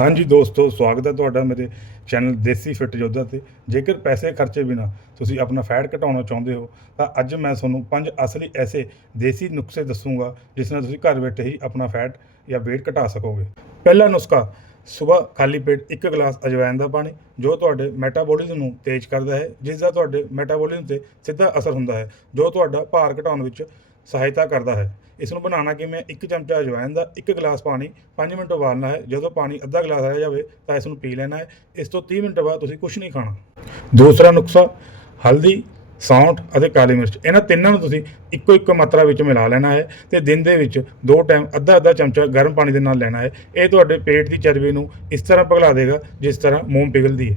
ਹਾਂਜੀ ਦੋਸਤੋ, ਸਵਾਗਤ ਹੈ ਤੁਹਾਡਾ ਮੇਰੇ ਚੈਨਲ ਦੇਸੀ ਫਿੱਟ ਯੋਧਾ ਤੇ। ਜੇਕਰ ਪੈਸੇ ਖਰਚੇ ਬਿਨਾ ਤੁਸੀਂ ਆਪਣਾ ਫੈਟ ਘਟਾਉਣਾ ਚਾਹੁੰਦੇ ਹੋ, ਤਾਂ ਅੱਜ ਮੈਂ ਤੁਹਾਨੂੰ ਪੰਜ ਅਸਲੀ ਐਸੇ ਦੇਸੀ ਨੁਸਖੇ ਦੱਸੂਗਾ, ਜਿਸ ਨਾਲ ਤੁਸੀਂ ਘਰ ਬੈਠੇ ਹੀ ਆਪਣਾ ਫੈਟ ਜਾਂ weight ਘਟਾ ਸਕੋਗੇ। ਪਹਿਲਾ ਨੁਸਖਾ ਸਵੇਰ ਖਾਲੀ ਪੇਟ ਇੱਕ ਗਲਾਸ ਅਜਵਾਇਨ ਦਾ ਪਾਣੀ, ਜੋ ਤੁਹਾਡੇ ਮੈਟਾਬੋਲਿਜ਼ਮ ਨੂੰ ਤੇਜ਼ ਕਰਦਾ ਹੈ ਜਿਸ ਦਾ ਤੁਹਾਡੇ ਮੈਟਾਬੋਲਿਜ਼ਮ ਤੇ ਸਿੱਧਾ ਅਸਰ ਹੁੰਦਾ ਹੈ, ਜੋ ਤੁਹਾਡਾ ਭਾਰ ਘਟਾਉਣ ਵਿੱਚ ਸਹਾਇਤਾ ਕਰਦਾ ਹੈ। ਇਸ ਨੂੰ ਬਣਾਉਣਾ ਕਿਵੇਂ? ਇੱਕ ਚਮਚਾ ਅਜਵਾਇਨ ਦਾ ਇੱਕ ਗਲਾਸ ਪਾਣੀ 5 ਮਿੰਟ ਉਬਾਲਣਾ ਹੈ। ਜਦੋਂ ਪਾਣੀ ਅੱਧਾ ਗਲਾਸ ਰਹਿ ਜਾਵੇ, ਤਾਂ ਇਸ ਨੂੰ ਪੀ ਲੈਣਾ ਹੈ। ਇਸ ਤੋਂ 30 ਮਿੰਟ ਬਾਅਦ ਤੁਸੀਂ ਕੁਝ ਨਹੀਂ ਖਾਣਾ। ਦੂਸਰਾ ਨੁਸਖਾ, ਹਲਦੀ ਸੌਂਠ ਅਤੇ ਕਾਲੀ ਮਿਰਚ। ਇਹਨਾਂ ਤਿੰਨਾਂ ਨੂੰ ਤੁਸੀਂ ਇੱਕੋ ਇੱਕੋ ਮਾਤਰਾ ਵਿੱਚ ਮਿਲਾ ਲੈਣਾ ਹੈ ਤੇ ਦਿਨ ਦੇ ਵਿੱਚ ਦੋ ਟਾਈਮ ਅੱਧਾ ਅੱਧਾ ਚਮਚਾ ਗਰਮ ਪਾਣੀ ਦੇ ਨਾਲ ਲੈਣਾ ਹੈ। ਇਹ ਤੁਹਾਡੇ ਪੇਟ ਦੀ ਚਰਬੀ ਨੂੰ ਇਸ ਤਰ੍ਹਾਂ ਪਿਘਲਾ ਦੇਗਾ ਜਿਸ ਤਰ੍ਹਾਂ ਮੋਮ ਪਿਘਲਦੀ ਹੈ।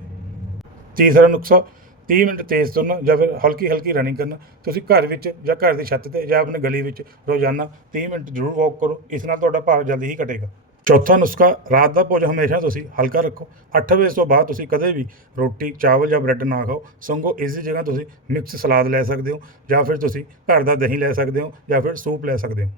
ਤੀਸਰਾ ਨੁਕਸਾ 30 ਮਿੰਟ ਤੇਜ਼ ਤੁਰਨਾ ਜਾਂ ਫਿਰ ਹਲਕੀ ਹਲਕੀ ਰਨਿੰਗ ਕਰਨਾ। ਤੁਸੀਂ ਘਰ ਵਿੱਚ ਜਾਂ ਘਰ ਦੀ ਛੱਤ ਤੇ ਜਾਂ ਆਪਣੇ ਗਲੀ ਵਿੱਚ ਰੋਜ਼ਾਨਾ 30 ਮਿੰਟ ਜ਼ਰੂਰ ਵਾਕ ਕਰੋ। ਇਸ ਨਾਲ ਤੁਹਾਡਾ ਭਾਰ ਜਲਦੀ ਹੀ ਘਟੇਗਾ। ਚੌਥਾ ਨੁਸਖਾ, ਰਾਤ ਦਾ ਭੋਜਨ ਹਮੇਸ਼ਾ ਤੁਸੀਂ ਹਲਕਾ ਰੱਖੋ। 8 ਵਜੇ ਤੋਂ ਬਾਅਦ ਤੁਸੀਂ ਕਦੇ ਵੀ ਰੋਟੀ, ਚਾਵਲ ਜਾਂ ਬ੍ਰੈਡ ਨਾ ਖਾਓ। ਸੰਗੋ ਇਸ ਦੀ ਜਗ੍ਹਾ ਤੁਸੀਂ ਮਿਕਸ ਸਲਾਦ ਲੈ ਸਕਦੇ ਹੋ ਜਾਂ ਫਿਰ ਤੁਸੀਂ ਘਰ ਦਾ ਦਹੀਂ ਲੈ ਸਕਦੇ ਹੋ ਜਾਂ ਫਿਰ ਸੂਪ ਲੈ ਸਕਦੇ ਹੋ।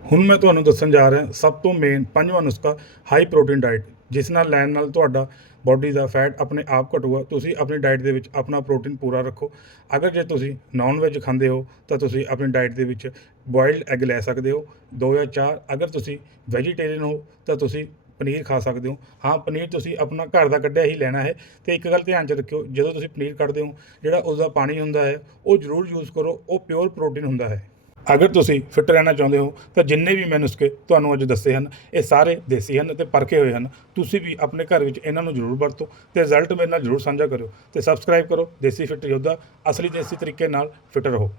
ਹੁਣ ਮੈਂ ਤੁਹਾਨੂੰ ਦੱਸਣ ਜਾ ਰਿਹਾ ਸਭ ਤੋਂ ਮੇਨ ਪੰਜਵਾਂ ਨੁਸਖਾ ਹਾਈ ਪ੍ਰੋਟੀਨ ਡਾਈਟ ਜਿਸ ਨਾਲ ਲੈਣ ਨਾਲ ਤੁਹਾਡਾ ਬਾਡੀ ਦਾ ਫੈਟ ਆਪਣੇ ਆਪ ਘਟੂਗਾ, ਤੁਸੀਂ ਆਪਣੀ ਡਾਈਟ ਦੇ ਵਿੱਚ ਆਪਣਾ ਪ੍ਰੋਟੀਨ ਪੂਰਾ ਰੱਖੋ। ਅਗਰ ਜੇ ਤੁਸੀਂ ਨਾਨ ਵੈਜ ਖਾਂਦੇ ਹੋ, ਤਾਂ ਤੁਸੀਂ ਆਪਣੀ ਡਾਈਟ ਦੇ ਵਿੱਚ ਬੋਇਲਡ ਐਗ ਲੈ ਸਕਦੇ ਹੋ, ਦੋ ਜਾਂ ਚਾਰ। ਅਗਰ ਤੁਸੀਂ ਵੈਜੀਟੇਰੀਅਨ ਹੋ, ਤਾਂ ਤੁਸੀਂ ਪਨੀਰ ਖਾ ਸਕਦੇ ਹੋ। ਹਾਂ, ਪਨੀਰ ਤੁਸੀਂ ਆਪਣਾ ਘਰ ਦਾ ਕੱਢਿਆ ਹੀ ਲੈਣਾ ਹੈ। ਤੇ ਇੱਕ ਗੱਲ ਧਿਆਨ 'ਚ ਰੱਖਿਓ, ਜਦੋਂ ਤੁਸੀਂ ਪਨੀਰ ਕੱਢਦੇ ਹੋ, ਜਿਹੜਾ ਉਸਦਾ ਪਾਣੀ ਹੁੰਦਾ ਹੈ, ਉਹ ਜ਼ਰੂਰ ਯੂਜ਼ ਕਰੋ, ਉਹ ਪਿਓਰ ਪ੍ਰੋਟੀਨ ਹੁੰਦਾ ਹੈ। ਅਗਰ ਤੁਸੀਂ ਫਿੱਟ ਰਹਿਣਾ ਚਾਹੁੰਦੇ ਹੋ, ਤਾਂ ਜਿੰਨੇ ਵੀ ਮੈਂ ਨੁਸਖੇ ਤੁਹਾਨੂੰ ਅੱਜ ਦੱਸੇ ਹਨ, ਇਹ ਸਾਰੇ ਦੇਸੀ ਹਨ ਤੇ ਪਰਖੇ ਹੋਏ ਹਨ। ਤੁਸੀਂ ਵੀ ਆਪਣੇ ਘਰ ਵਿੱਚ ਇਹਨਾਂ ਨੂੰ ਜ਼ਰੂਰ ਵਰਤੋ ਤੇ ਰਿਜ਼ਲਟ ਮੇਰੇ ਨਾਲ ਜ਼ਰੂਰ ਸਾਂਝਾ ਕਰਿਓ ਤੇ ਸਬਸਕ੍ਰਾਈਬ ਕਰੋ ਦੇਸੀ ਫਿੱਟ ਯੋਧਾ। ਅਸਲੀ ਦੇਸੀ ਤਰੀਕੇ ਨਾਲ ਫਿੱਟ ਰਹੋ।